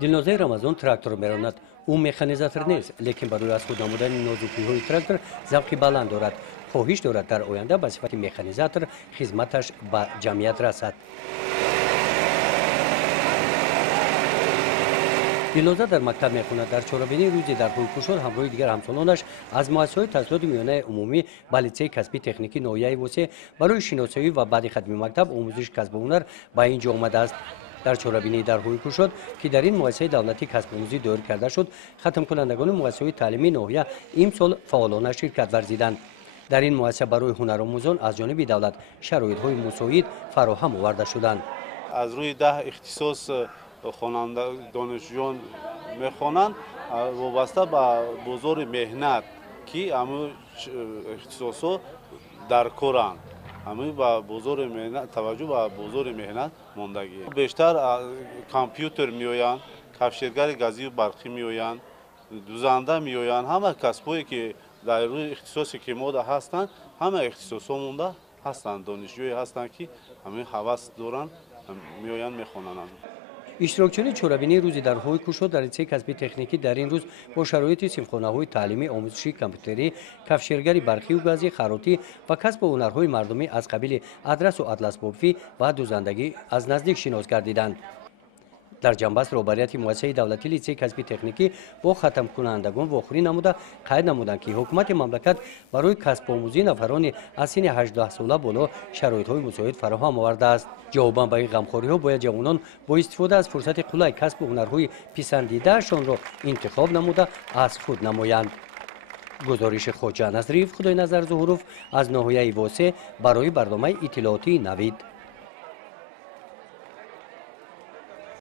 дилнозаи рамазон трактор меронад. ӯ механизатор нест, лекин барои аз худ намудани нозукиҳои трактор завқи баланд дорад. хоҳиш дорад дар оянда ба сифати механизатор хизматаш ба ҷамъият расад. дилноза дар мактаб мехонад. дар чорабинии рӯзи дарҳои кушод ҳамроҳи дигар ҳамсолонаш аз муассисаҳои таҳсилоти миёнаи умумӣ ба литсеи касби техникӣ ноҳияи восеъ барои шиносоӣ ва баъди хатми мактаб омӯзиши касбу ҳунар ба ин ҷо омадааст. дар чорабинии дарҳои кушод ки дар ин муассисаи давлатӣ касбомӯзӣ доир карда шуд, хатмкунандагони муассисаҳои таълимии ноҳия имсол фаъолона ширкат варзиданд. дар ин муассиса барои ҳунаромӯзон аз ҷониби давлат шароитҳои мусоид фароҳам оварда шуданд. аз рӯи 10 ихтисос донишҷӯён мехонанд вобаста ба бозори меҳнат ки ҳамн ихтисосҳо дар коранд. ҳамин ба бозори меҳнат таваҷҷӯҳ ба бозори меҳнат мондагӣ. бештар компютер меоянд, кафширгари газию барқӣ меоянд, дузанда меоянд. ҳама касбҳое ки дар рӯи ихтисосе ки мо ҳастанд, ҳама ихтисосҳо монда ҳастанд. донишҷӯе ҳастанд ки ҳамин ҳавас доранд, меоянд мехонанд. иштирокчиёни чорабинии рӯзи дарҳои кушод дар литсеи касби техникӣ дар ин рӯз бо шароити синфхонаҳои таълимӣ, омӯзиши компютерӣ, кафширгари барқию газӣ, харотӣ ва касбу ҳунарҳои мардумӣ аз қабили адрасу атласбофӣ ва дузандагӣ аз наздик шинос гардиданд. дар ҷанбаст роҳбарияти муассисаи давлатии литсеи касби техникӣ бо хатмкунандагон вохӯрӣ намуда қайд намуданд ки ҳукумати мамлакат барои касбомӯзии нафарони аз синни 18 сола боло шароитҳои мусоид фароҳам овардааст. ҷавобан ба ин ғамхориҳо бояд ҷавонон бо истифода аз фурсати қулай касбу ҳунарҳои писандидаашонро интихоб намуда аз худ намоянд. гузориши хоҷа Назриев, Худойназар Зуҳуров аз ноҳияи Восеъ барои барномаи иттилоотии Навид.